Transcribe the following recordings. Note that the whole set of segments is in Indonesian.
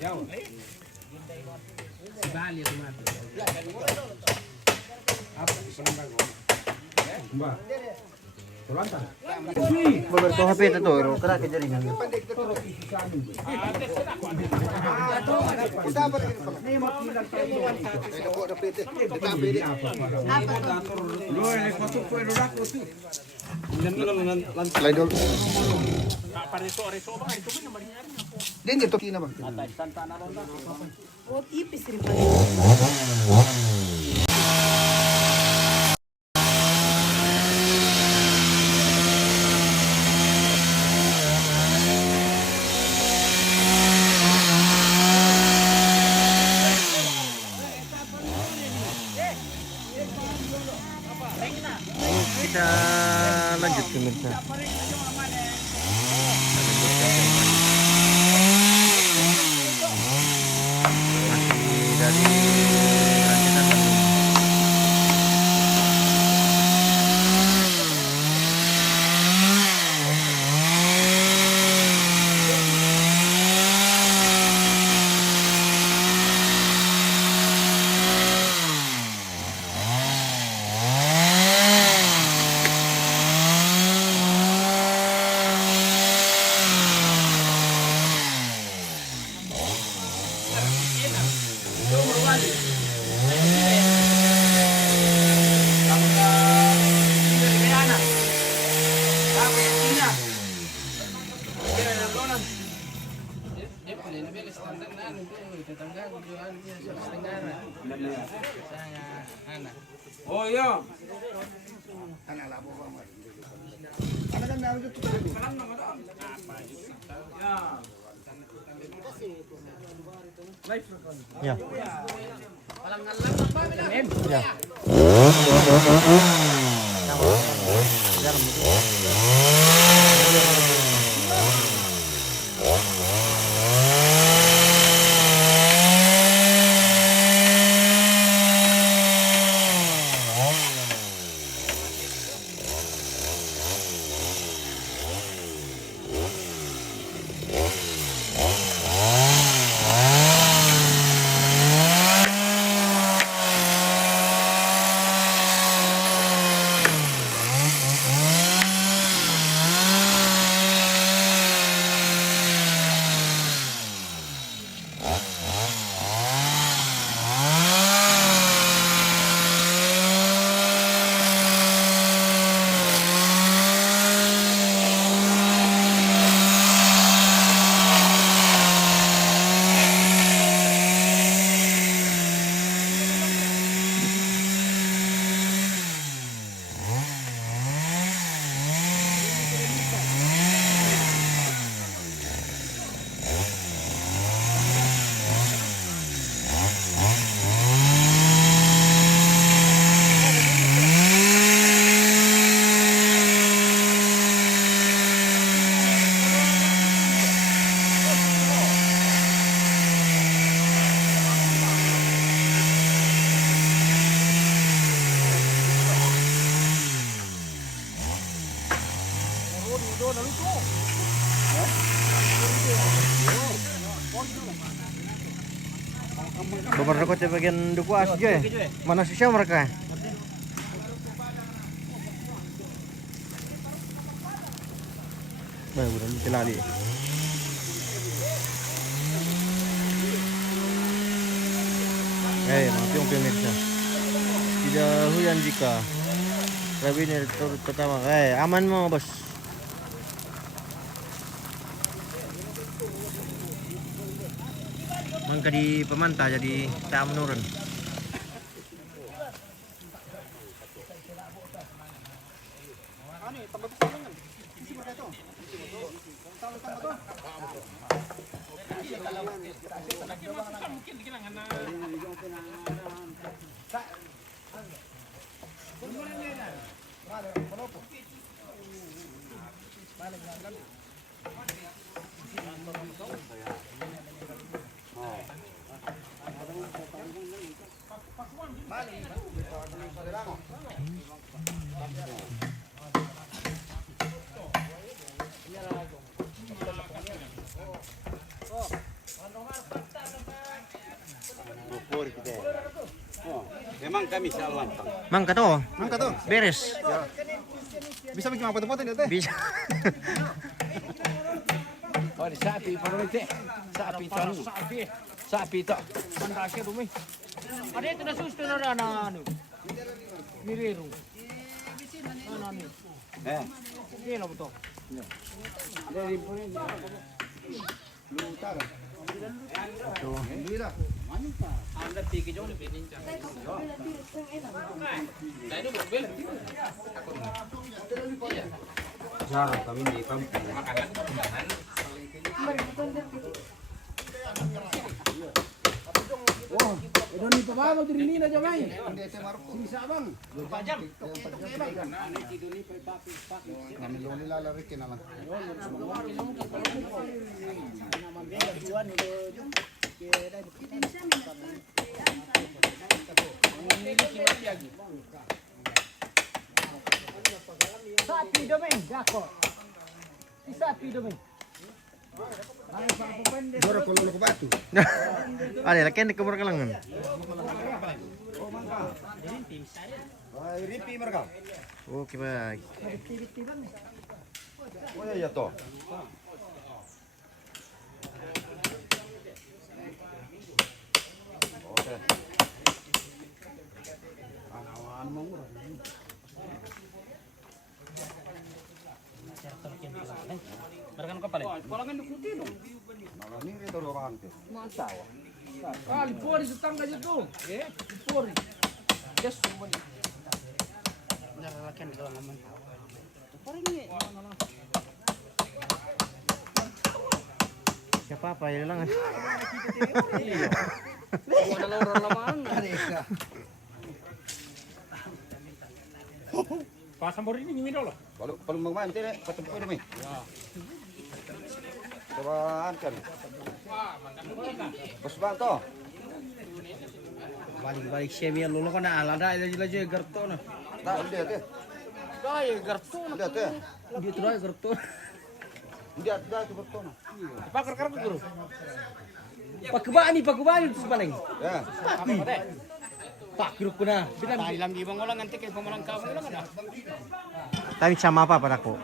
Jauh. Si Bali itu mati. Apa penambang? Mbak. Tulantan. Beberapa HP itu tuh, kena kejaringan. Dia nyetok ini bang. Oh, tipis rin. Kita lanjut pemirsa. Masih dari lanjutan Bandung. Oh iya. Ya. Ya. Beberapa kota bagian duku asjo ya. Mana sisa mereka? Baik, udah mesti lali. Nanti pemirsa. Tidak hujan jika. Tapi ini pertama. Aman mau bos. Mangka di pemantah jadi tak menurun. Memang kami salantang. Mangka to. Mangka to. Beres. Bisa bikin apa foto itu teh? Bisa. Oh, di sapi para itu. Sapi itu. Sapi itu. Mandake bumi. Ada itu nasus tu na anu. Miriru. Anu. Ini lo betul. Dari punya. Anda pergi jauh lebih lincah. Jarang kami di kampung. Wah, udah nih pemano dari ini aja main. Bisa bang. Pajang. Kami lo nilalarikin na lang. Sapi domain, jako. Sapi domain. Dora ko lolo ko batu. Ada lagi yang dikubur kalangan. Ay, ripi mereka. Oke baik. Oh ya to. Oke. Anawan mo mura. Mereka kapal. Kolangan dikuti dong. Nalani ito orang ke. Mantap. Ah, lipori sa tangga dito. Lipori. Yes, suman. Nalalakan daw naman. Paring Siapa apa ya lang? Ada lorong lamaan. Pasang baru ini nyimi dulu. Kalau main teh ketemu demi. Ya. Cobaan kan. Bos banto. Balik-balik semi lolo kana alada laju gerto na. Tak dia teh. Dai gerto na. Dia teh. Dia try gerto. Dia dah tu betul. Pakar guru. Pakubani terus paling. Ya. Pak grup kuna. Bilang ilang di bang ulang nanti kay pamalang kamu lang ada. Tapi sama apa padaku?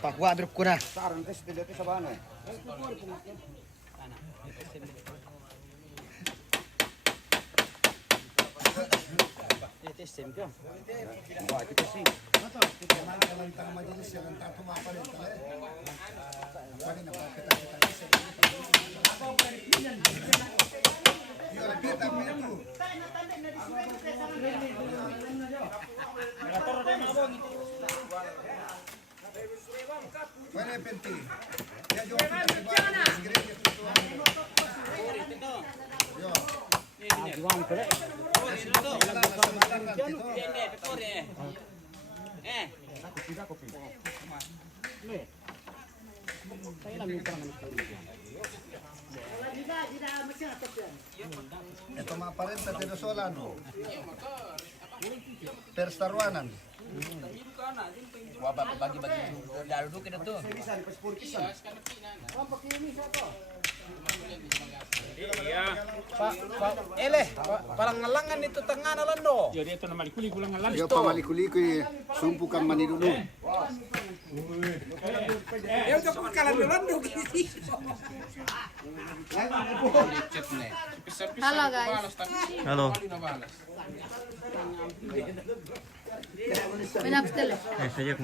Pak wadruk kuna. Saran tes tidak sa bana. Testing ko. Ba kita sih. Ito mga parenta Venezuelano. Perstaruanan. Wah, bagi-bagi dulu kita tuh. Iya. Pak parang ngalangan itu tengah nalan do. Jadi itu nama likuli kulang ngalan. Yo pamalikuli sumpukan mani dulu. Ya udah kalan nalan do. Halo guys. Halo. Menapstel. Saya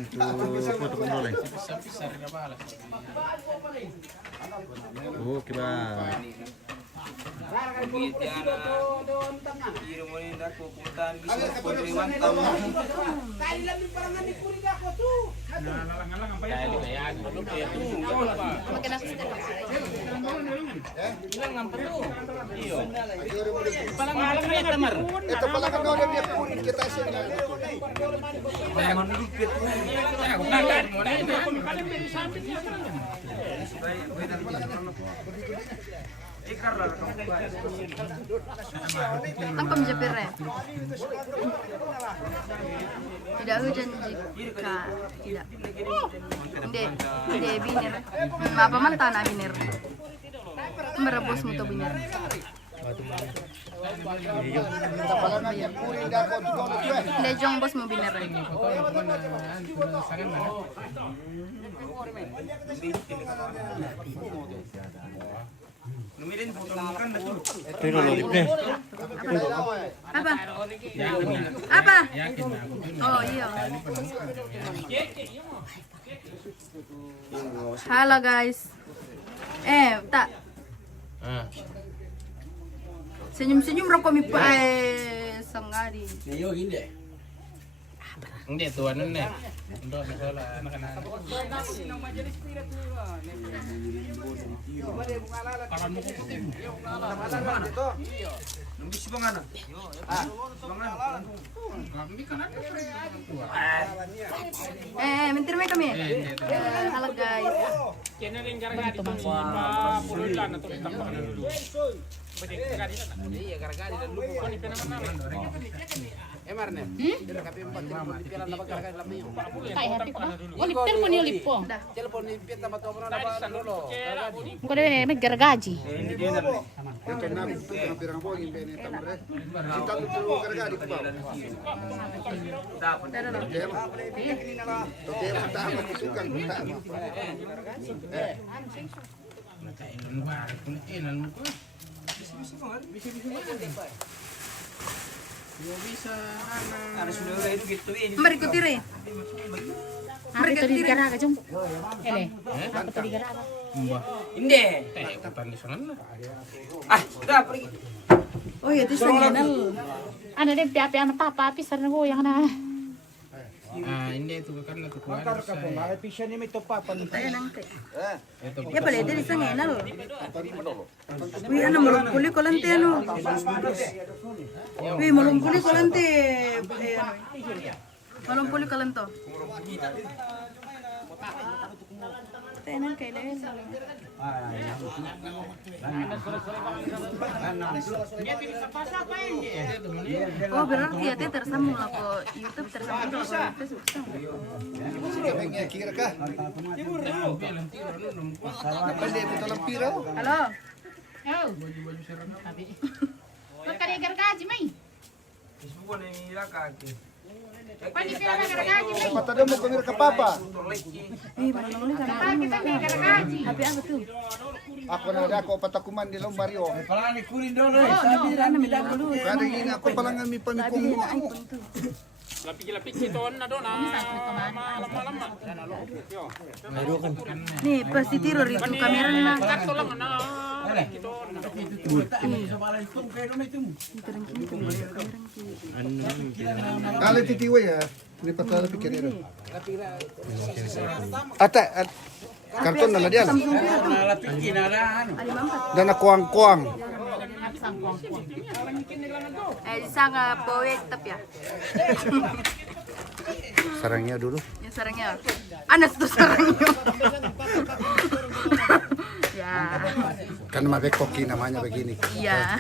foto kembali. Oke baik. Ito pala kan orang dia purin kita sih. Tangkap Japir ya. Tidak hujan jika tidak. Hindi biner. Apa man tanah biner. Merebus muto biner. Lejong bos mo biner. Pero lolip na. Apa? Apa? Oh iya. Halo guys. Tak. Senyum-senyum rokok mi sengari. Hindi, tuwanan na. Hindi, misalnya anak-anak. Parang mo ko putim. Nunggu si Bangana. Mentir kami. Halo guys. Kaya rin gara-gara dito si Purulan na ito tambakan dulu. Iya, gara-gara dan lupa ko ni pinaman Emarne. Tapi 40 piala na bagara lang niyo. Tay happy ko ba? Wali telepon ni ulip po. Telepon ni pita mato mo na ba lolo. Ko de may gargaji. Mari ko tire. Mari ko di garaga jom. Ele. Apa tadi garaga? Hindi. Kapan di sana? Sudah pergi. Oh iya, itu sengenal. Ano din piapi ang papa pisar na goyang na. Hindi itu kan na tukuan. Tayo nang kay. Ya pala itu sengenal. Wih, ano malumpuli ko lang ano. Wih, malumpuli ko lang malumpuli ko lang to. Tayo nang kay Lel. Oh, berarti ya teh tersambung lah ke YouTube, tersambung ke Facebook. Halo. Oh. Kau kali gargaji mai. Pani pila gargaji mai. Patado mo kami ka papa. Mana nongol kan? Kita mai gargaji. Tapi apa tuh? Ako na ako patakuman nila Mario. Oh, no, ano mila dulu. Kada gini ako pala nga mi pamikumo. Lapik-lapik ito na doon. Lama-lama. Nih, pasti tiro itu kamera na. Karto lang na. Kala titiwa ya. Ini patala pikirero. Ata karton na diyan. Dan nakuang-kuang. Sanga poet tapi ya. Sarangnya dulu. Ya sarangnya. Anas tuh sarangnya. Ya. Kan mabek koki namanya begini. Iya.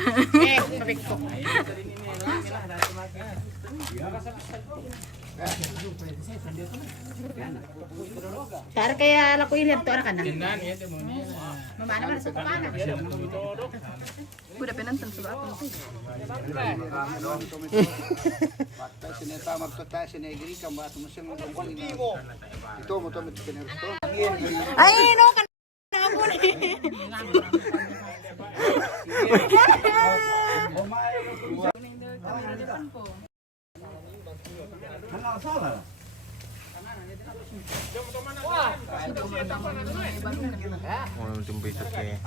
Cara kaya lakuin yan to anak na. Tindan ya temo. Mamana man sa kumana. Udah penonton sudah apa tuh? Patay sineta magtatay sinegri ka ba tumusem mo tungkol ina. Ito mo to mit kinero to. Ay, no kan ako ni. Walang tumbito kay.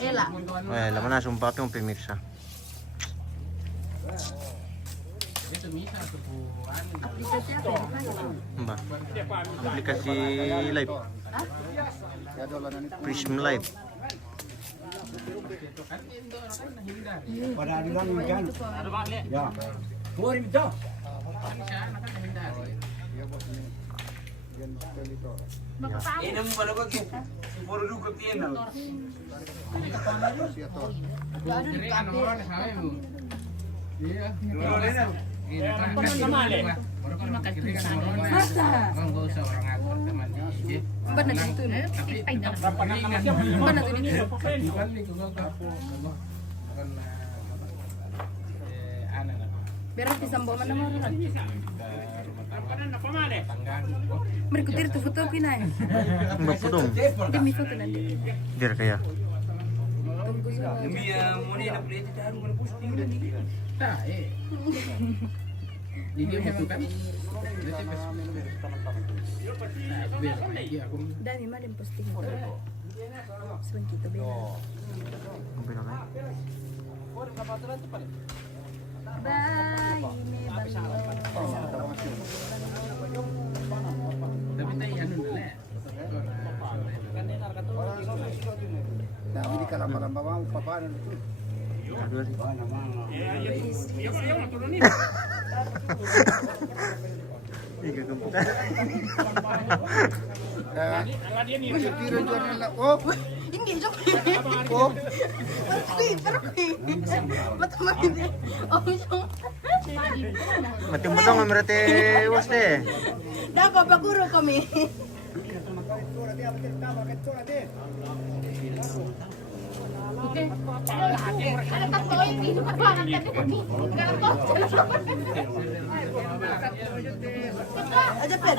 Ela. Laman na sumpa yung pimirsa. Aplikasi apa? Ba? Aplikasi live. Prism Live. Makakain. Empat na dito na. Empat na dito. Pero pisambo man naman. Mereka dito foto kinay. Magputong. Demi foto na dito. Dir kaya. Dami mah din posting ko. Seven kita bela. Kumpir na kayo. Bye, me ballo. Nah, ini kalau malam bawa paparan itu. Aduh sih. Ika gempukan. Tiro jual lah. Oh, Hindi joke. oh. Pero matama hindi. Oh, so. Mati-matong merete waste. Dapat paguro kami. Okay. Ano tatlo yung dito ka ba? Aja pet.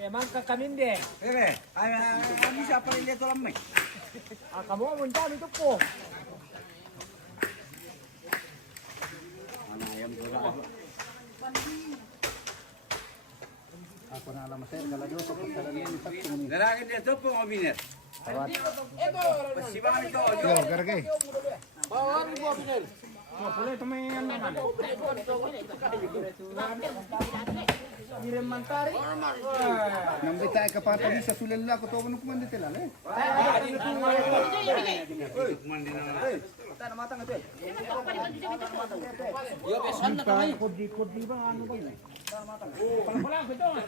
Emang kakanin deh. Bisa apa ini tuh lamai? Kamu mau mencari itu po. Ako na alam saya kalau dia sok kalau ini tak ini. Lalaki dia to po mabiner. Pasibangan ito. Yo, garagay. Nambita ka pa tabi sa sulala ko to ano kumandi tela le.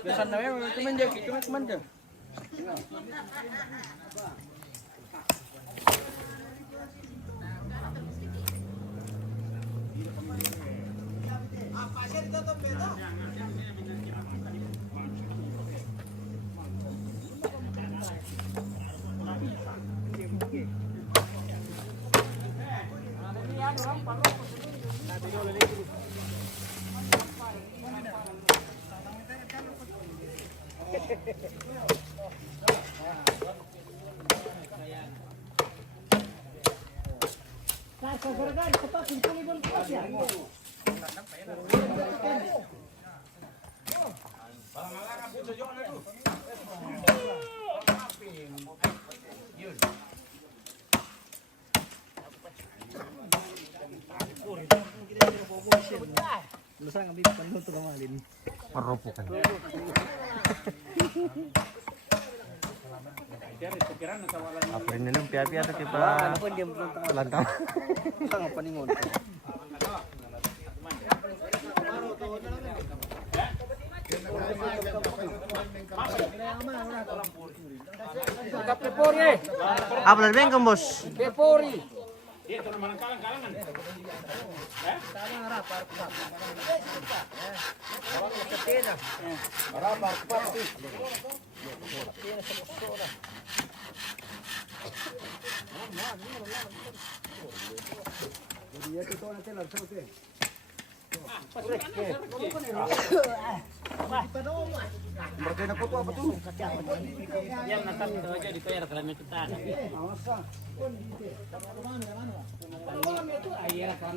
Biasa namanya cuman jadi cuman deh. Merobohkan. Apa ini lumpia-lumpia atau kita lantang? Apa nih ngon? Pepori. Apa lagi bengkong bos? Pepori. Berarti na po to apa tuh? Yang natap aja dibayar kalau kita. Ayah kan.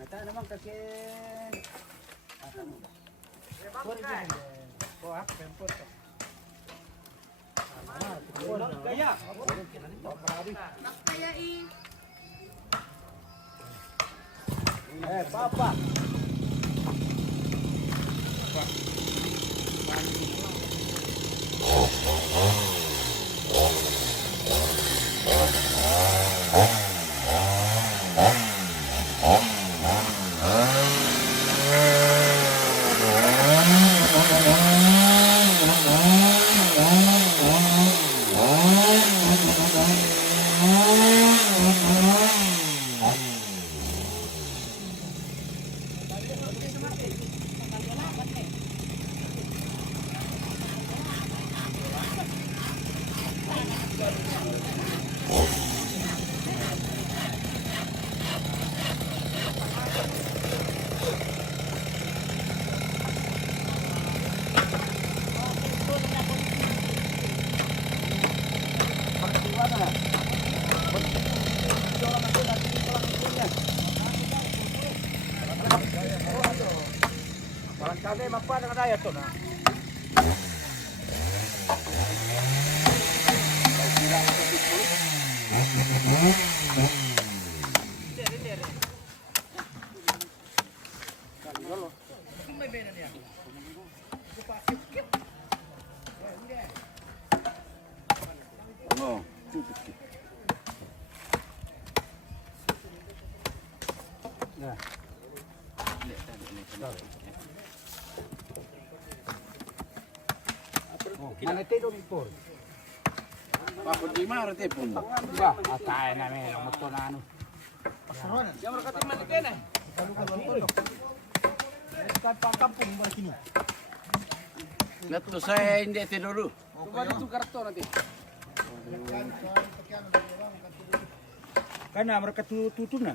Nata naman kasi Papa. Barangkali mapa dengan daya tuh nah. Oh, nah. Mana tidur impor? Apa di mana tepung? Ba, atay na may motor na ano. Pasaron. Yang mereka timah di kene. Kampung mo sini. Nato saya hindi tinuro. Coba itu kartu nanti. Kana mereka tutun na.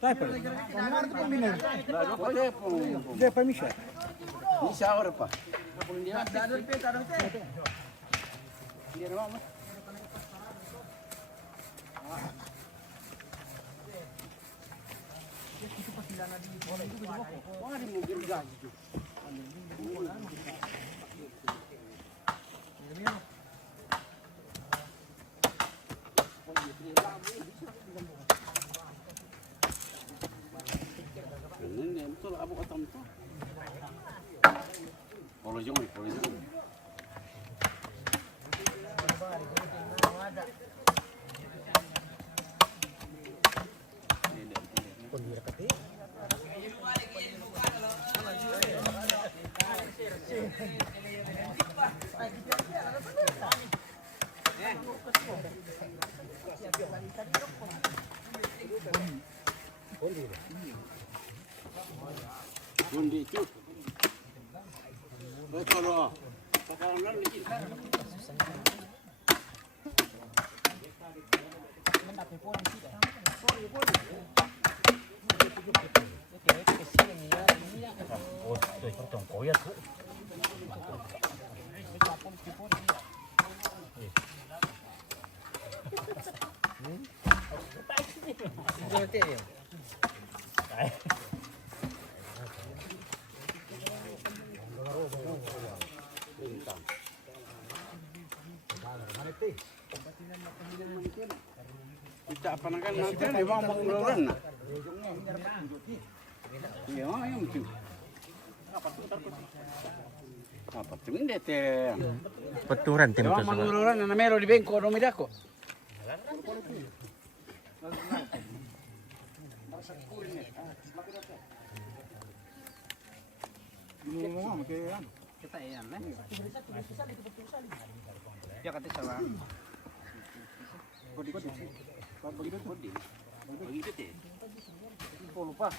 Tayo pa. Kamar to pamilya. Lalu ko tepung. Dia pamilya. Bisa ora pa. Ini betul abu otam tu. Polo jong. Bundi itu. Betul loh. Sekarang lagi. Kita apa nakan nanti di bawah pengeluaran na. Iya, yang itu. Apa tuh ini teh? Peturan tim Bawah pengeluaran na mero di bengko no midako. Kita iyan lah. Ya kata sawa. Kodi. Begitu teh. Oh lupa.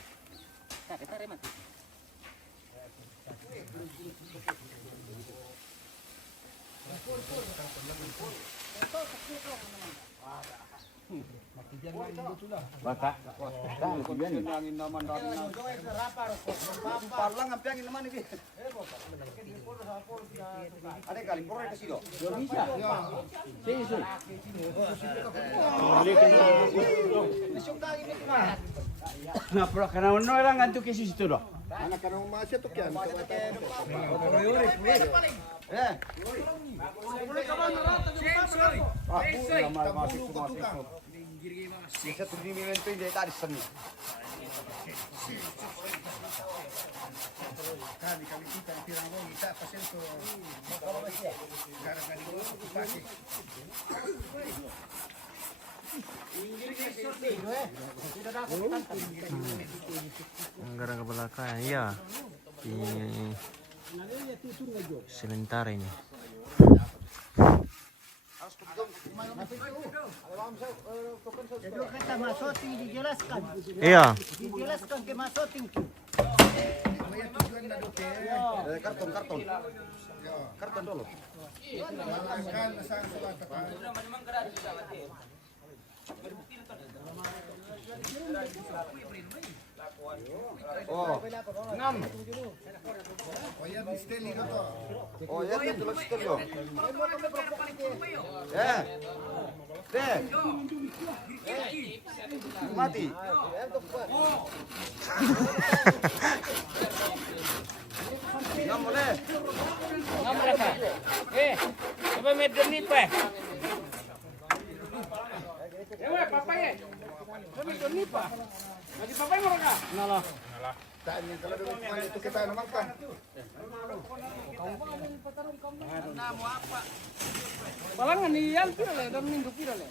Kita remat. Bata. Angin naman dari. Parlang ang piangin naman ini. Ada kali pura ke sido. Bisa. Sisi. Ngapro kana ono lang ngantu ke situ do. Anak kana masih tuh kian. Bisa tuh di momento ini tadi seni. Kali kita tirang kita pasien tuh. Gara-gara itu pasti. Anggaran ke belakang ya. Di sebentar ini. Kata masoting dijelaskan. Iya. Dijelaskan ke masoting tu. Karton. Karton dulu. Oh, 6. Oh ya, itu lagi stereo. Ya. Deh. Mati. Enggak boleh. Ngam mereka. Coba medon ni pe. Papa ye. Coba medon ni pa. Lagi papa yang mereka. Nalah. Tanya kalau itu kita namakan. Palangan ni yan pira le, dan minggu pira le.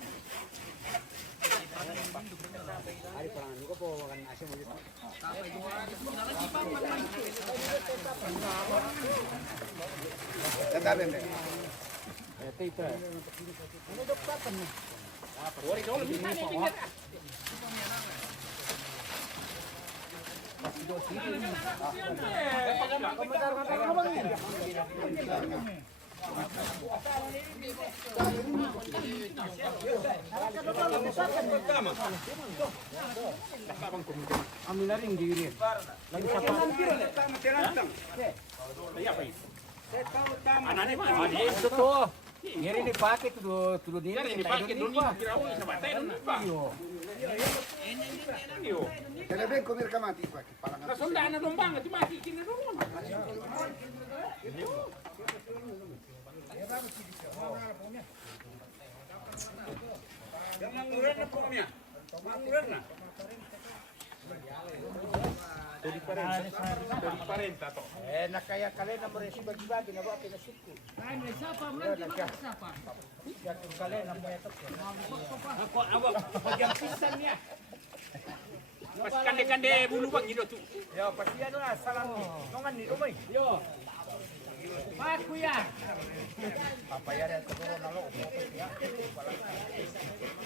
Amilaring diri. Lagi siapa? Anane mah itu tuh. Ngeri dipakai tuh diri. Ngeri dipakai dulu kirawi sama teh dulu. Iyo. Kaya ben kumir ka mati pa. Nasundaan na dombang at mati kinarungan. Manguran na po niya. Manguran na. Dari parenta to. Nakaya kali na mo rin si bagi-bagi na ba pinasiko. Ay, may sapa man di ba sapa? Yakin kali na mo ito. Ako awak bagian pisan niya. Pas kande-kande bulu bang gitu tuh. Ya pasti ano na salam nongan ni umay. Yo. Mas kuya. Papaya na to na lo.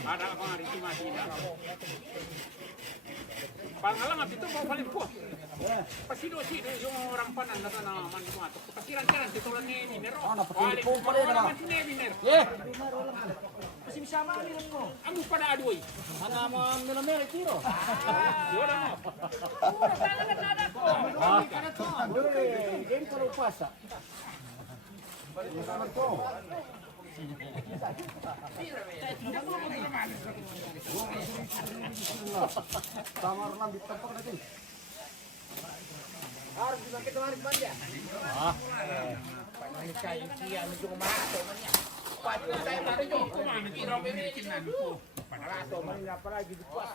Ada apa hari itu masih ada. Pangalang abis itu mau balik po. Pasti dosi yung orang panan na naman mo ato. Pasiran-siran titulan ni minero. Balik po pala na. Minero. Yeah. Kasi sama ni mo. Amo pada adoy. Ana mo nila mere tiro. Yora mo. Pura talaga nada ko. Kana to. Game ko pasa. Tamar lang ditapak natin. Harus dipakai kemarin manja. Kayo siya medyo kumato man niya. Pati tayo medyo kumato kiro merikinan ko. Panaso man niya para gid kuas.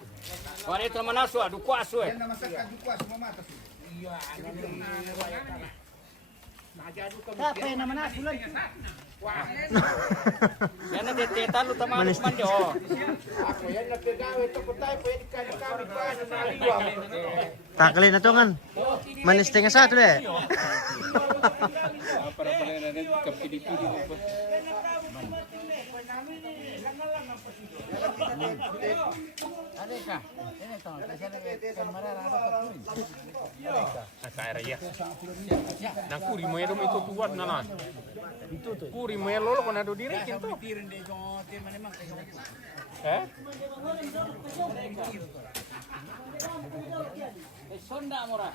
Wala ito manaso adu kuas we. Yan na masaka dukwas mamata. Iya, ano na. Najado ko. Tapay naman na sulan. Yan na deteta lu tama man di oh. Ako yan nagkagawa ito ko tayo pwede kami pa sa aliwang. Takalin na to ngan. Manisting nga sa ito eh. Para pala na rin kapili-pili mo po. Ada ka? Ini tahu. Saya marah apa tu? Asara ya. Nang kuri mo yelo ito tuwad na lang. Kuri mo yelo ko na do diri kinto. Eh? Sonda mora.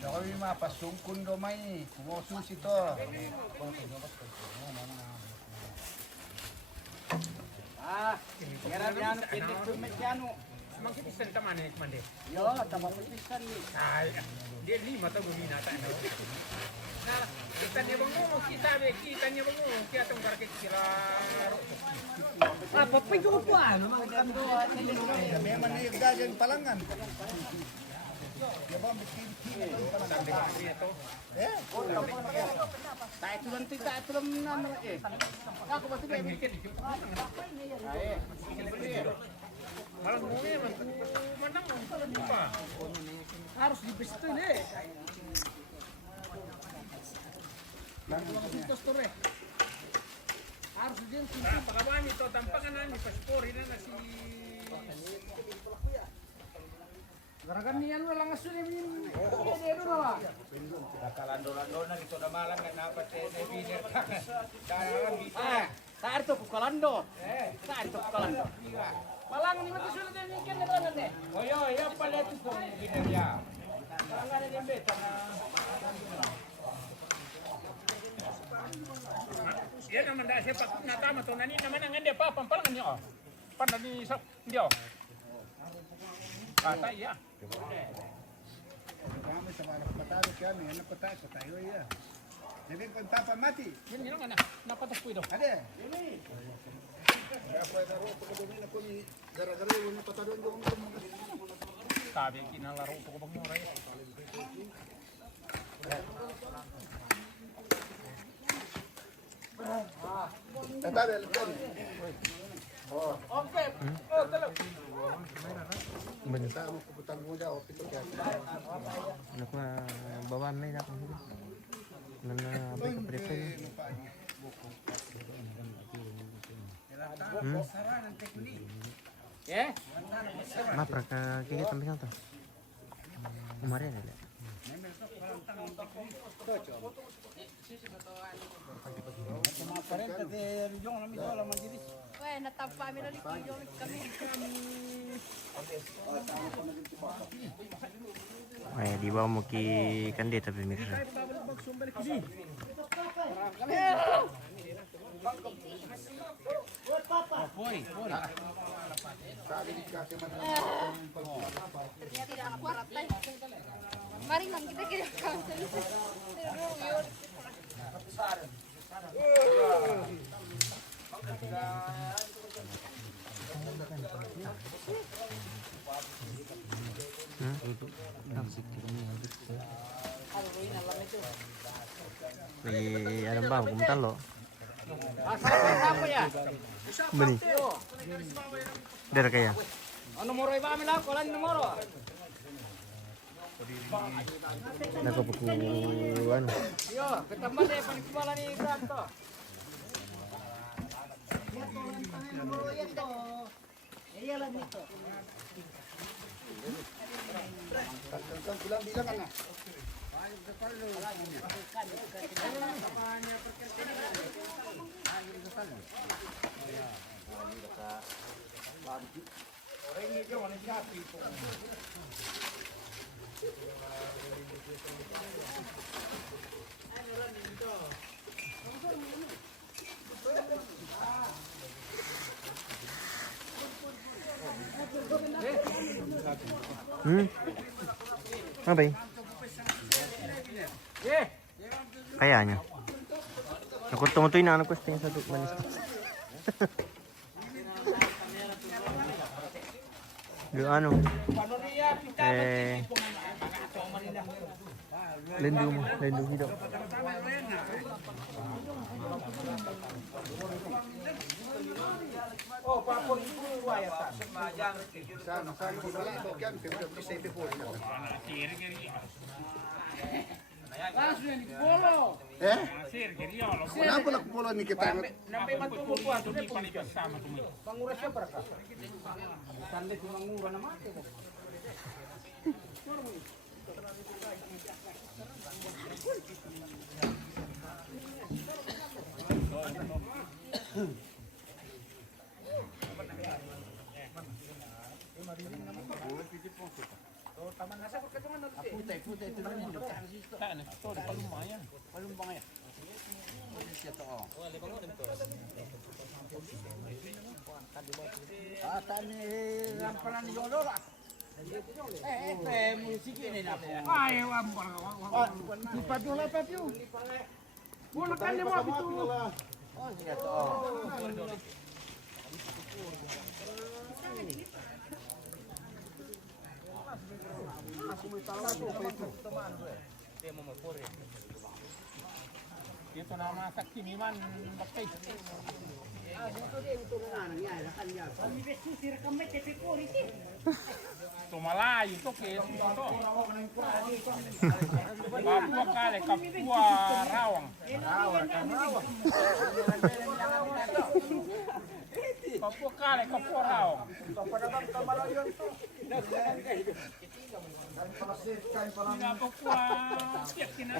Ako yung mapasungkun domay. Kumosus ito. Kira yan ini pemetiano. Mangkipisan taman ni mande. Yo, tambah pisan ni. Ay, dia lima tahu bumi nata na. Nah, kita dia bangun kita niya bangun kita tong karke sila. Apa pa yung upuan? Memang ni gagang palangan. Sampai kali itu. Tak itu nanti tak itu nama eh. Aku pasti dia mikir. Malah ngomongnya menang lupa. Harus dibestu deh. Harus dia Nah, pakawan itu tampakan ni paspor ini nasi. gerakan nian walang asun ni. Dia dulu lah. Kalando-lando na ito na malang na dapat biner ka. Dalam bisa. Saat itu kalando. Saat itu kalando. Malang ni mati sulit ni kan na deh. Oh yo, ya pala ito po biner ya. Malang ni beta na. Yan naman dahil siya pag natama to nani naman ang hindi pa pampalangan niyo. Pan ni sa ndio. Patay ya. Kami sa mga patalo kami, ano pa tayo ya. Jadi kung tapa mati. Yan yun nga na. Napatas po ito. Ade. Kaya pa ito ko doon ako ni gara-gara yung napatalo doon ko mga. Sabi kinalaro ko bang muray. Tatabi altan. Oh. Okay. Kita mo puputang mo daw pito kaya. Ano ko bawaan na yun ako. Abay ka prepare. Ya. Mapra ka kikit ang bisang to. Umarin na. Weh, natapa kami na likido kami. Ay, di ba mo ki kandi tapi mikra. Tidak kuat tay. Mari nang kita kira kami. Yun. Ano ba, kumuntan lo? Apa ya? Bani. Dera kaya. Ano moro iba kami lang, kulan moro. Nako po ano. Yo, ketemu deh panikbala ni Santo. Iyalah nito. Kan bilang kan na. Apa ya? Kayaknya. Aku tunggu-tungguin anak ko sa satu manis. Ano? Lendu hidup. Oh, papor itu wayatan. Sana di balik kan bisa itu pun. Langsung yang dipolo. Kenapa nak polo ni kita? Nampai matumo po ato ni sama tumi. Pangura siya para ka. Sande si mangura na mate mo. Musik ini na po. Ay, wampar. Lipat yung lapat yung. Wala ka niya mga pito. Oh, siya to. Dito na masak kiniman bakay. Tumalayo to kaya to. Kapwa kale kapwa rawang. Kapwa kale kapwa rawang. Kapwa siap kina.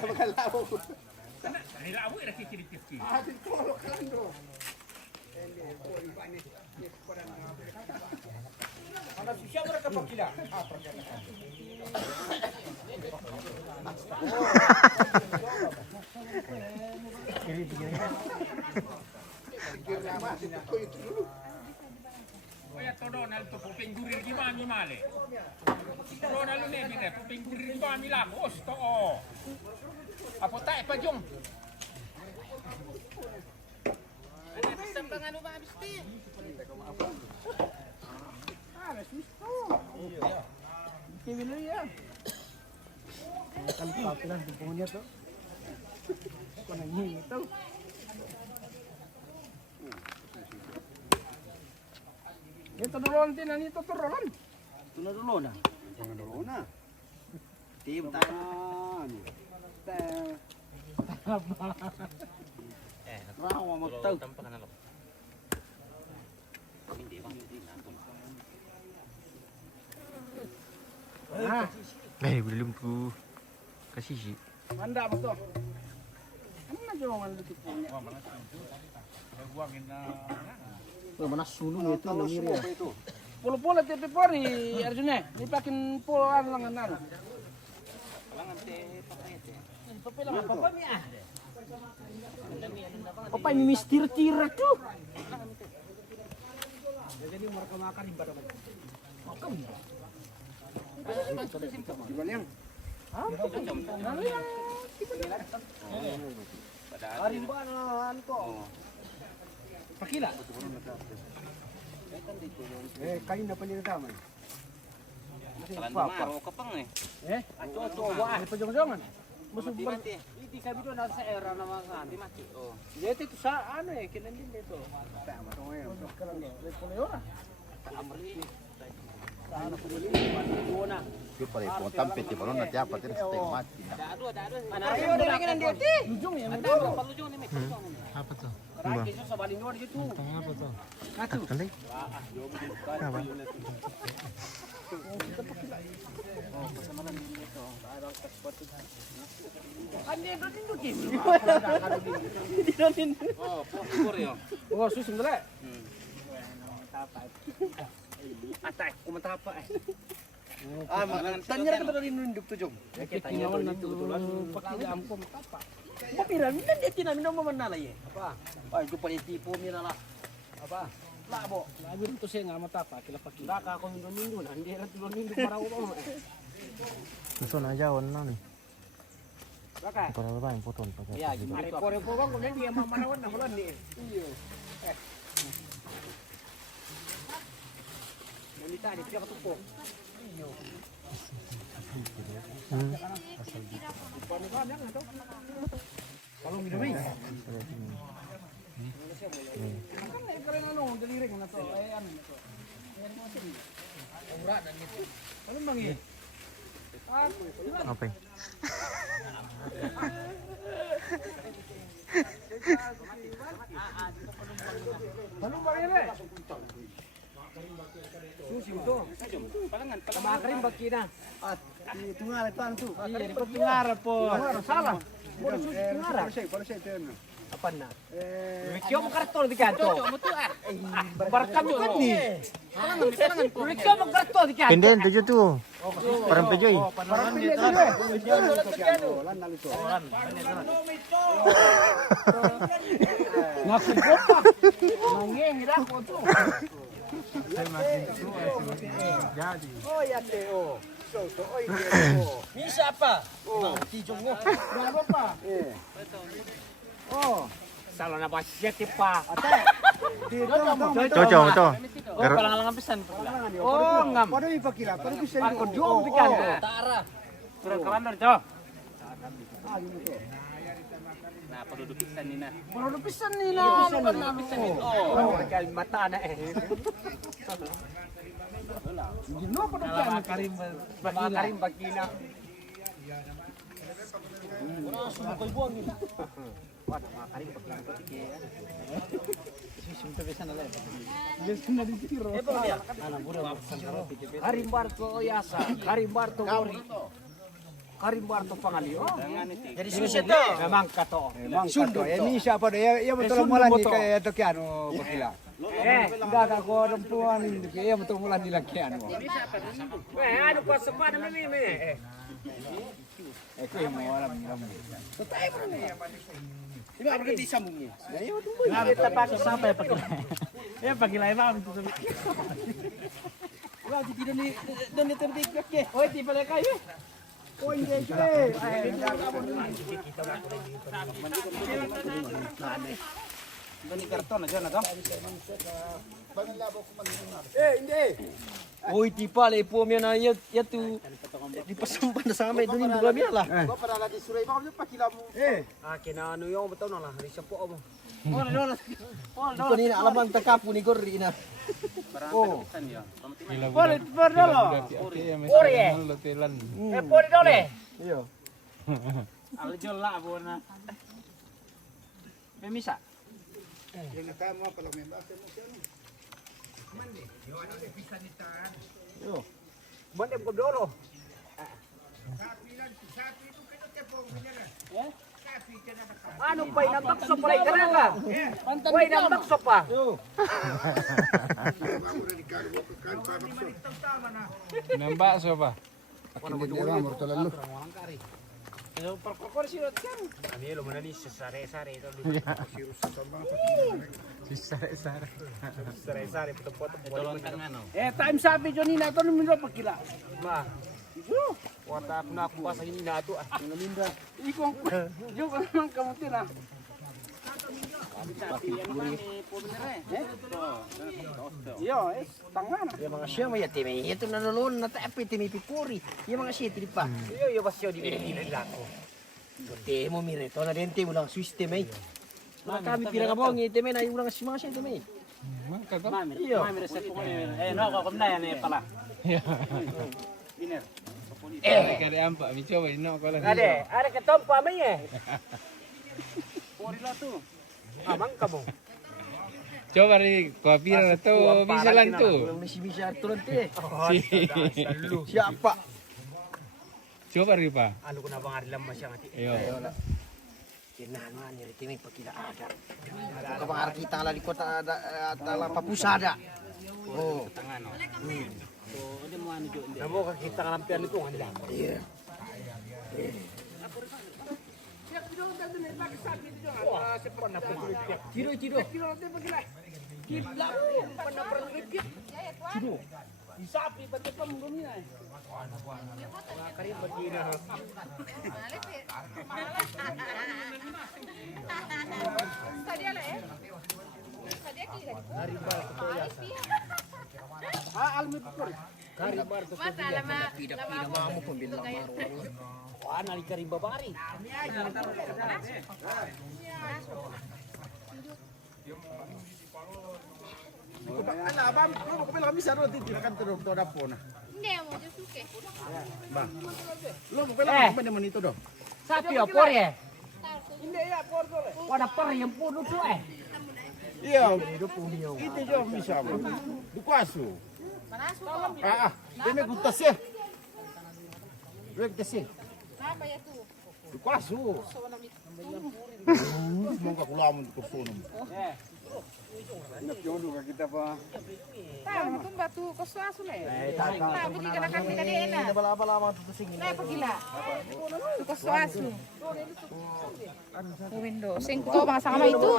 Nila awi ra kikiri-kiri. Ana siya mereka pakila. Kaya to Donald to puping gurir di mami male. Donald ne bine puping gurir di mami lagos to o. Apo tae pa jong. Sambangan mo ba absti? Kibilo yan. Kalpa lang sa punya to. Kung nangying ito. Ito dulon din na nito turulan. Tunadulona. Tim tayo. Rawa mo tao. Belum ku kasih sih. Handa mo to. Ano na yung ang lutik niya? Mana sulung itu namanya. Pulo-pulo tipe pori Arjuna. Dipakin pulo lang ano. Papilang apa ni ah? Apa ini mistir tira tuh? Jadi mereka makan di badan. Makan. Di mana yang? Harimbanan kok. Pakila. Kain na paniritaman. Wah, pejong-jongan. Musuh Mati. Hindi sabi doon nasa era na mga ano. Mati. Oh. Dito ito sa ano kinandin dito. Tama to ngayon. Lepoleora. Sana po dili na. Yo pare po tampet ti baron na tiya patin sa teng mati. Dado. Ano na lagi nandito? Lujong yan. Palujong ni Apa tuh? Raki sa balinor dito. Apa tuh? Kacu. Kali? Apa? Andito dito kim. Oh, pokor yo. Oh, susung dala. Atay, kumatapa eh. Ah, tanya ka dari nunduk tu jom. Kita naman na pakidam ko matapa. Mapira, minsan dia tinamin mo manala ye. Apa? Ay, ko pa tipo mira la. Apa? Labo. Labo rin to siya nga matapa, kila pakila. Daka ako minundo na, hindi na minundo para ko. Susun aja warna nih. Baka. Para apa yang potong pakai? Ya, gimana ko rin po bang kung hindi mamanawan na hulan ni. Iyo. Nanita, di siya katupok. Iyo. Apa? Makarim bakina. Itu ngaret tu. Iya, di Tungara po. Salah. Para siya ito. Apa na? Rikyo mo karton di kanto. Barakam ko ni. Rikyo mo karton di kanto. Pindahin, tujuh tuh. Parang pejoy. Parang pili ito eh. Ngaku ko pa. Mangingira ko to. Oh, yate oh. So, oy, oh. Misa pa. Kijong mo. Bravo pa. Oh. Salo na ba siya pa. Dito, Cocok itu. Palang pisan. Oh, ngam. Paano ipakila? Paano bisa Ako diom di kanto. Tara. Pero kalandar jo. Nah, produpisan ni na. Produpisan ni na. Produpisan ni. Oh, kay mata na eh. Gino pa daw Karim bagina. Sumoy buang ni. Wat Karim bagina patike. Susunto besan ala. Besan na ditiro. Karim Barto Yasa, Karim Barto Gori. Karim Barto Pangalio. Jadi suset to. Memang kato. Sundo, ini siapa deh? Ya betul mulan ni kaya to kiano bakila. Enggak ako rempuan ini kaya betul mulan nila kiano. Ano pa sa pa na mimi. Kaya mo alam. Ini apa di sambungnya? Kita pakai sampai pagilay. Ya pagilay pa kami tutuloy. Wah, di ni dan ni terdik ke. Oy, di pala kayo. Oh, hindi Ini karton aja na to. hindi. Oy, di pala ipo mi na ya tu. Di pasumpan na sa amin doon yung dula lah. Ko para la disuray ba kami pakila mo. Kinano yung betul na lah. Risya po mo. Oh, Di pa ni alamang takapo ni Gorri na. Oh. Poli dolo. Pori eh. Pori dole. Iyo. Al jolla bona. Memisa. Yung tama pala may bakit mo siya. Mandem ko dolo. Ano pa inabakso pala ikaranga? Wait, inabakso pa. Nambakso pa. Kinidira mo to lalo. Ano parkor sirot kan? Ani lo manani sare-sare to. Sare-sare foto-foto Time sabi Johnny na to numero pakila. Ma. Wata na ako pa sa hindi na ato. Naminda. Ikong yung ang kamutin ah. Yo, tangan. Yung mga siya may timi. Ito na nolon na tapi timi pipuri. Yung mga siya pa. Yo basyo di nila ko. Te mo mire to na dente mo lang system eh. Mga kami pila ka bong itime na yung mga siya itime. Iyo. No ko kumna yan eh pala. Biner. Kade ampa, mi coba no ko lang. Ada ketom pa may eh. Pori la tu. Amang ka mo. Coba ri kopi na to, bisa lang to. Bisa turunti. Siapa? Coba ri pa. Ano ko na bang arilam masya ngati. Ayo. Kinahan ni ritimi pagkila ada. Ito bang ari kita la di kota ada tala papusada. Oh, tangan no. So, ano mo ano jo. Namo ka kita kalampian ito kanila. Iya. Tido. Kibla. Pernah berlipit. Tido. Isapi pati pembunuhnya. Karim begina. Tadi ala eh. Tadi ki. Dari bal keto ya. Ah, almi pur. Mata lama. Lama mo pembina baru. Wah, nali kari babari. Ala, abang, lu kami kami sarot di kan terus to dapo na. Hindi mo jusuke. Ba. Lu mo pala kami naman ito do. Sapi ya, por ya. Wala par yang puno tu Iya, itu jo bisa mo. Di kwaso. Ah, deme gutas ya. Rek desi. Apa ya tu? Di kwaso. Semoga kulamon di kursono. Jodoh ka kita pa. Tahu tu batu kosuasu le. Tata. Tahu pergi kana kasi ka din na. Bala lama tuh sing. Na pagila. Tu kosuasu. Window. Sing ko bang sama itu.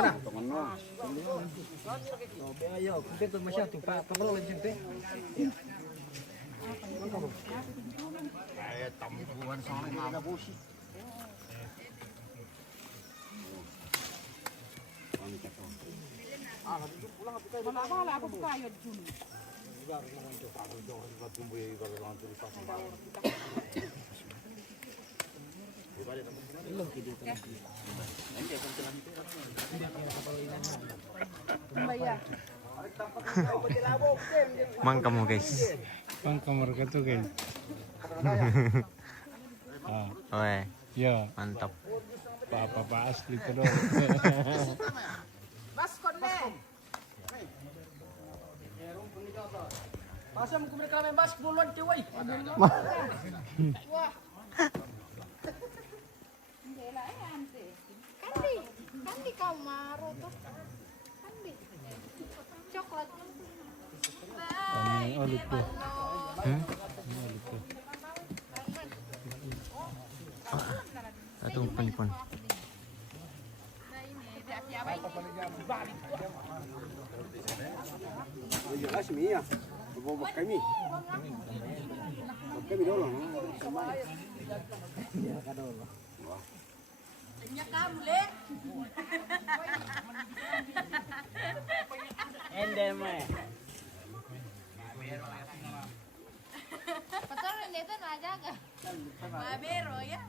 Ayo, kita masya tu pak, perlu lanjut deh. Tambuhan sama mga busi. Wala ako kayo dun. Mang kamu guys. Bang kamar ka tuh guys. Oke, Ya, mantap. apa asli tuh. Bas kon le. Masa mo kumira kami basketball lang tiway. Wah. Hindi lah ante. Kandi. Kandi kau maro tu. Kandi. Coklat. Oh, lupa. Satu penipun. Iya, asmi ya. Bobo kami. Kami dulu. Nya kamu le. Ende me. Pasal ni tu nak jaga. Mabero ya.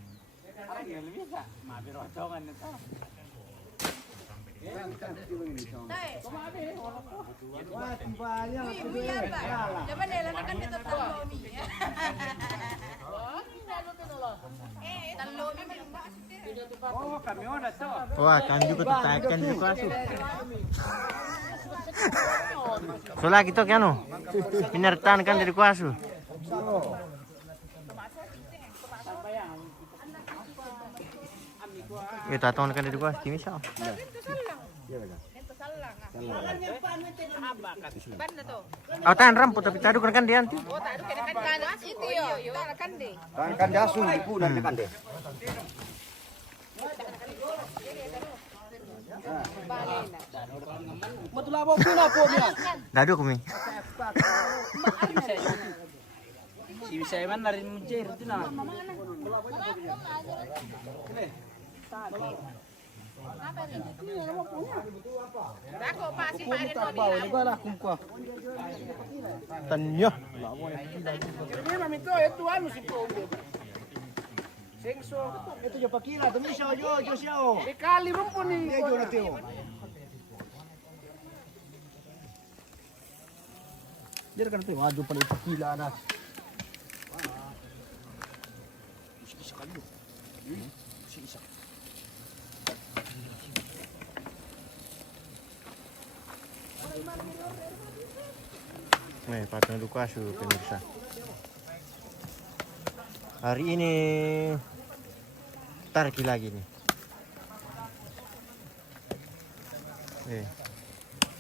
Mabiro jangan itu. Wah, timpanya. Coba deh kan kita talomi. Talomi Oh, kami ada tuh. Wah, kan juga tuh takan di kelas. Soalnya gitu kan no. Pinertan kan dari kelas. Ya taton kan dari kelas kimi sao. Oh, tahan ramput tapi tadi kan dia nanti. Oh, tak ada kan itu yo. Kan deh. Kan dasu ibu nanti kan deh. Betul apa pula po niya? Dadu kami. Si saya man narin mo chair din na. Ako pa si pa rin Bawa ni bala kung ko. Tanyo. Kami mami ko ito ano si po. Sengso. Ito yung pakila, dumi siya, yo siya. Kali ron po ni. Medyo na tiyo. Dir kan tu waju pala pakila na. Nih, patung Lukasu pemirsa. Hari ini tarki lagi nih.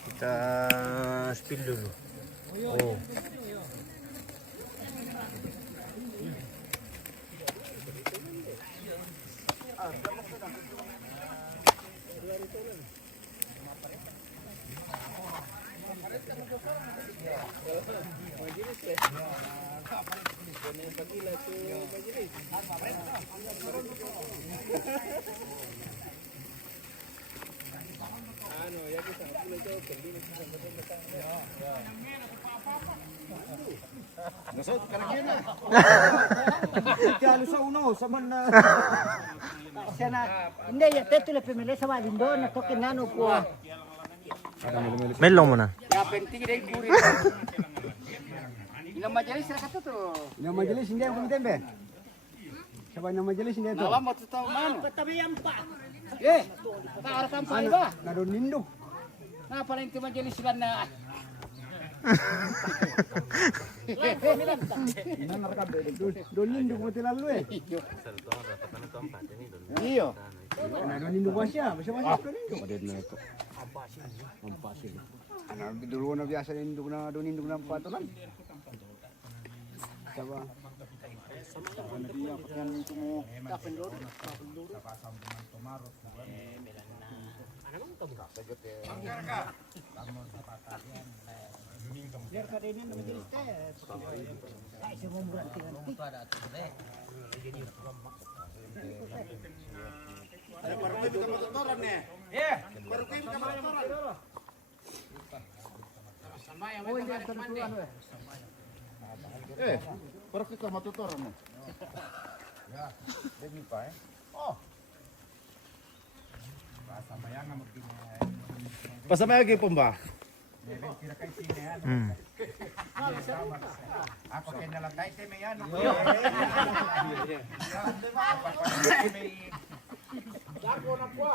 Kita spill dulu. Oh. Kalo sa uno, sa man na. Sana, hindi, teto le pemele sa malindo, na to kinano po. Melong mo na. Ya penting dia gurih. Ilang majalis na kato to. Yung majalis hindi ang kumitembe. Sabay ng majalis hindi ito. Nawa mo to man. Patabihan pa. Kaarapan pa iba. Nadon nindo. Na pala yung majalis sila na. Ina narakabe. Don nindo mo tilalu eh. Iyo. Nadon nindo ba siya? Basta ka nindo. Padet na ito. Mampasin. Ano, dulu na biasa nindo na don nindo na patulan. Coba. Pero kita matuturan mo. Pasamaya kay Pumba. Ako kay nalang dai te mayan. Dako na po.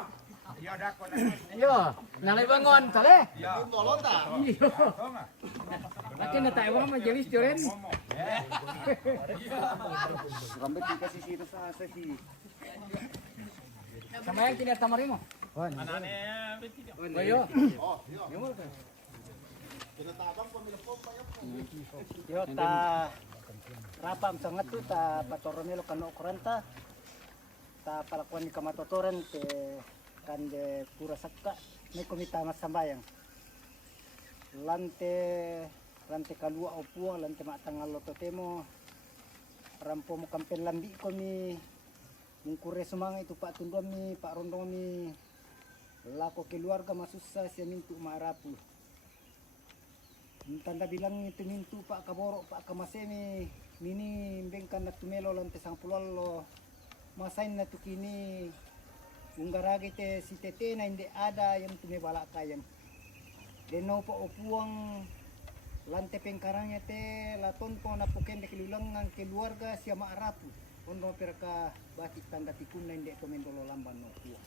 Ya dako na. Iyo. Nalay bangon tale. Ya tolong ta. Laki na tayo mga majalis joren. Rambut dikasih situ sa sesi. Sama yang tidak tamari mo. Bayo. Yo ta rapam sangat tu ta patoronelo kano kuranta. Ta palakuan ni kamatotoran te kande pura sakka ni komita masambayang. Lante kalua opua lante matangal loto temo. Rampo mo kampen lambi ko mi mungkure sumanga itu Pak Tundom mi Pak Rondong mi lako keluarga masusa siya mintu maarapu. Tanda bilang itu mintu Pak Kaboro Pak Kamasemi mini bengkan na tumelo lante sang pulalo masain na tukini unggaragi te si tete na hindi ada yang tumebala kayam. Deno po upuang lante pengkarangnya te latonto na puken de kilulangan keluarga siya maarapu. Kondo piraka batik tanda tikun na hindi tumendolo lamban no kuwa.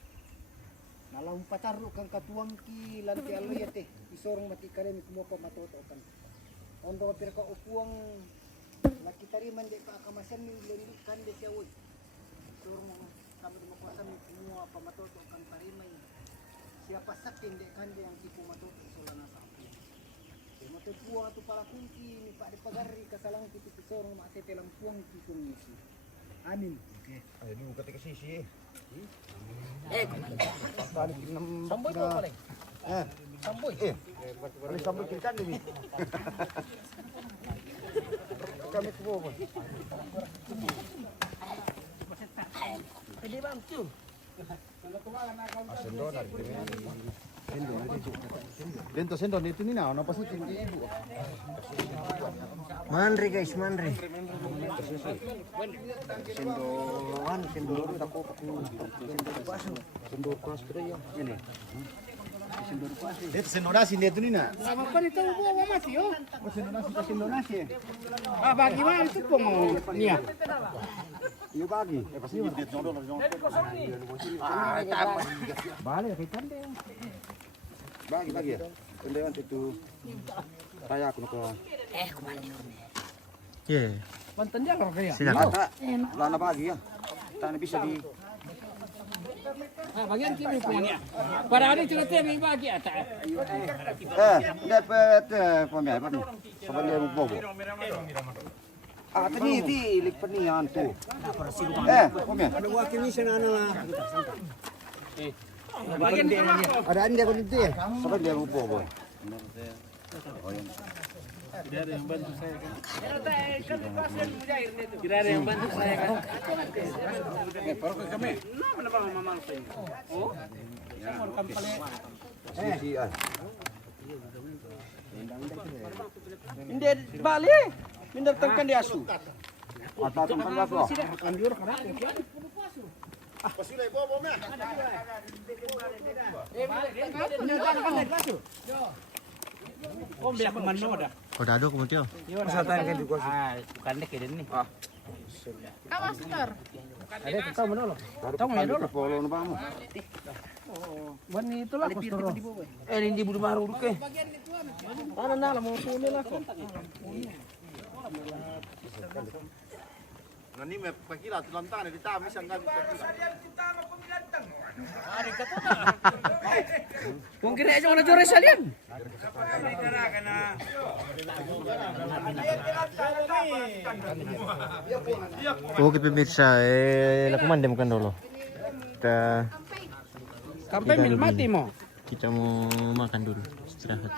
Nalang pataru kang katuang ki lante aloy te isorong mati kare mi kumo pa matoto kan. Kondo piraka upuang nakitariman de pa kamasan mi lendi kan de siya woy. Isorong kami di makuasa mi kumo pa matoto kan parimay. Siya pasakin de kan de ang tipo matoto solana sa apo. Matupuang ato pala kunti ni Pak Dipagari kasalang titik isorong maatete lampuang ki kumisi. Amin. Okay. Ay, dulu ketika sisi. Samboy ko paling. Samboy. Kali sampai kita ni. Kami kubo. Pwede bang tu? Lento sendon itu ni na, apa sih tinggi ibu? Manri guys, manri. Sendor tako sendor pas ya. Ini. Sendor pas. Itu sendor nasi itu ni na. Sama pa nito buwa mati yo. Sendor nasi. Ah bagi man itu pong niya. Iyo bagi. Pasti dia jodoh lah Balik kita deh. Bagi ya. Kendewan itu. Saya aku nak. Yeah. Pantan dia kalau kaya. Silakan. Lana bagi ya. Tani bisa di. Ah bagian kini pong niya. Para ada cerita may bagi ata. Dapat pembiayaan apa nih? Sebenarnya bobo. Ah tadi ilik penian tuh. Pembiayaan. Ada wakil ni sana lah. Bagian dia niya. Ada anda kau itu ya? Sebenarnya bobo. Tidak ada yang bantu saya kan. Tidak ada yang bantu saya kan. Baru ke kami. Mana bang mamang saya. Oh. Ya. Sisi ah. Hindi bali. Mindatangkan dia asu. Mata tempat gaso. Kanjur karena Om bilang ke mana dah? Kodado kemudian. Bukan dek ini. Awas, Star. Ada tahu mana lo? Tahu mana lo? Polo na ba mo? Wan itu lah kostoro. Hindi bulu maru ke. Ano na lang mo puno lah ko. Nani may pakila tulantang di tamis ang gabi. Kung kira aja mana jores alian. Oke pemirsa, laku mandem kan dulu. Sampai mil mati mo. Kita mau makan dulu, istirahat.